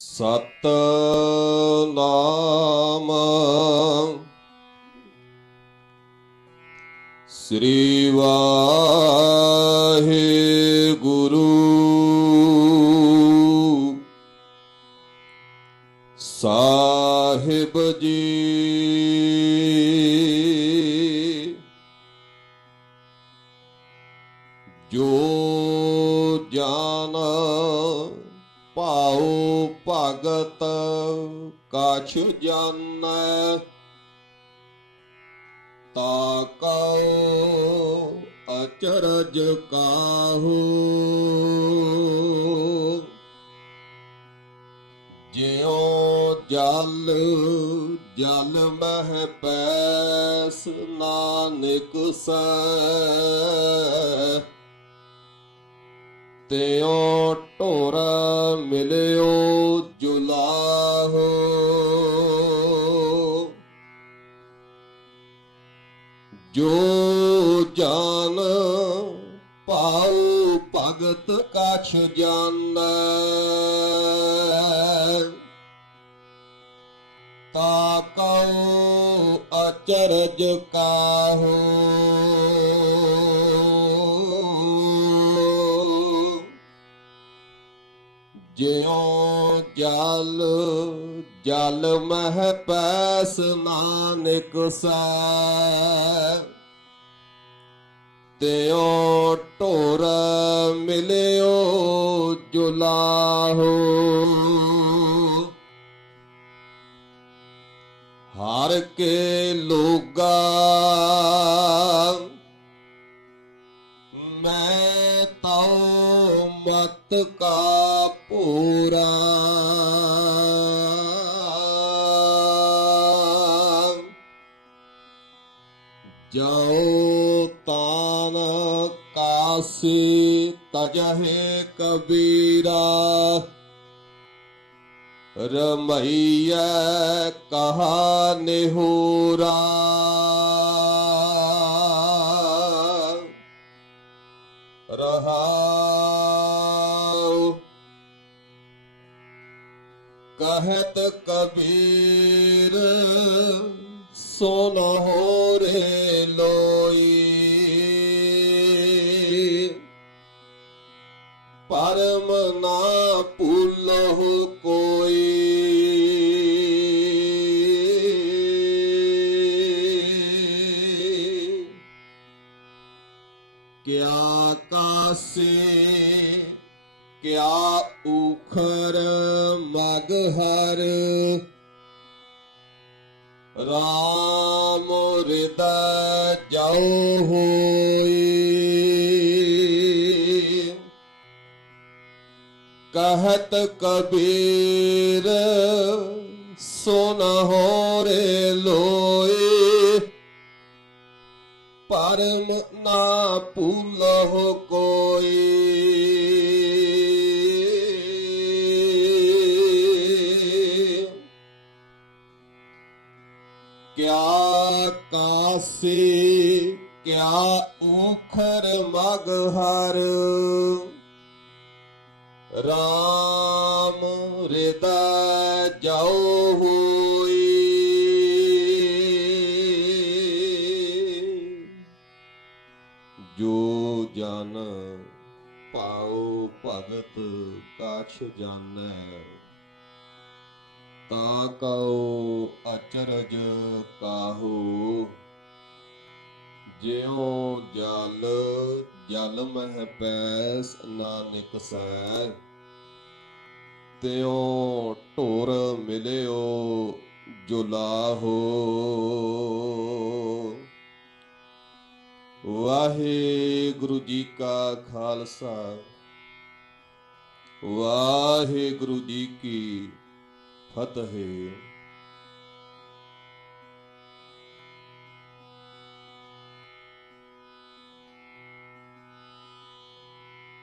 ਸਤ ਨਾਮ। ਸ੍ਰੀ ਵਾਹਿਗੁਰੂ। ਸਾਹਿਬ ਜੀ। ਜੋ ਜਾਨ ਪਾਓ। ਭਗਤ ਕਛ ਜਾਣੈ ਤਾ ਕਉ ਅਚਰਜ ਕਾਹੂ। ਜਿਉ ਜਲ ਜਲ ਮਹਿ ਪੈਸ ਨਾਨਕ ਸੈ, ਤਿਉ ਢੋਰ ਮਿਲਿਓ ਜੁਲਾਹੋ। ਜੋ ਜਾਨ ਪਾਉ ਭਗਤ ਕਛ ਜਾਣੈ ਤਾ ਕਉ ਅਚਰਜ ਕਾਹੂ। ਜਿਉ ਜਲ ਜਲ ਮਹਿ ਪੈਸ ਨਾਨਕ ਸੈ। ਤਿਉ ਢੋਰ ਮਿਲਿਓ ਜੁਲਾਹੋ। ਹਰ ਕੇ ਲੋਗਾ, ਮੈਂ ਤਉ ਮਤ ਕਾ ਪੂਰਾ। ਜਾਉ ਤਾਨ ਕਾਸੀ ਤਜਹਿ ਕਬੀਰਾ। ਰਮਈਐ ਕਹਾ ਨਿਹੂਰਾ। ਰਹਾਉ ਕਹਤ ਕਬੀਰ ਸੁਨ ਹੋ ਰੇ ਲੋਈ। ਪਰਮ ਨਾ ਭੁੱਲਹੁ ਕੋਈ। ਕਿਆ ਕਾਸੇ ਕਿਆ ਉਖਰ ਮਗ ਹਰ? ਰਾਮ ਹਿਰਦੈ ਜਾਉ ਹੋਈ। ਕਹਤ ਕਬੀਰ, ਸੁਨ ਹੋ ਰੇ ਲੋਏ ਪਰਮ ਨਾ ਭੂਲਹੁ ਕੋਈ। ਕਿਆ ਕਾਸੀ, ਕਿਆ ਉਖਰ ਮਗ ਹਰ। ਰਾਮ ਹਿਰਦੈ ਜਾਉ ਹੋਈ। ਜੋ ਜਨ ਪਾਉ ਭਗਤ ਕਾਛ ਜਾਣੈ ਤਾ ਕਉ ਅਚਰਜ ਕਾਹੂ। ਜਿਉ ਜਲ ਜਲ ਮਹਿ ਪੈਸ ਨਾਨਕ ਸੈ ਤਿਉ ਢੋਰ ਮਿਲਿਓ ਜੁਲਾਹੋ। ਵਾਹਿਗੁਰੂ ਜੀ ਕਾ ਖਾਲਸਾ। ਵਾਹਿਗੁਰੂ ਜੀ ਕੀ ਫਤਿਹ